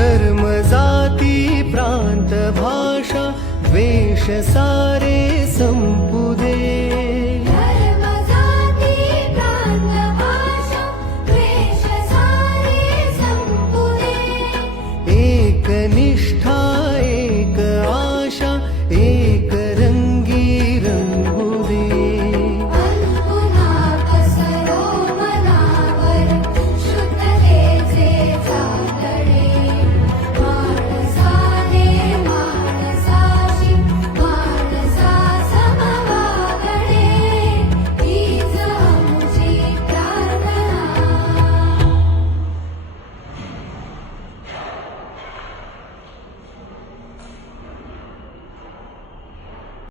धर्म जाती प्रांत भाषा द्वेष सारे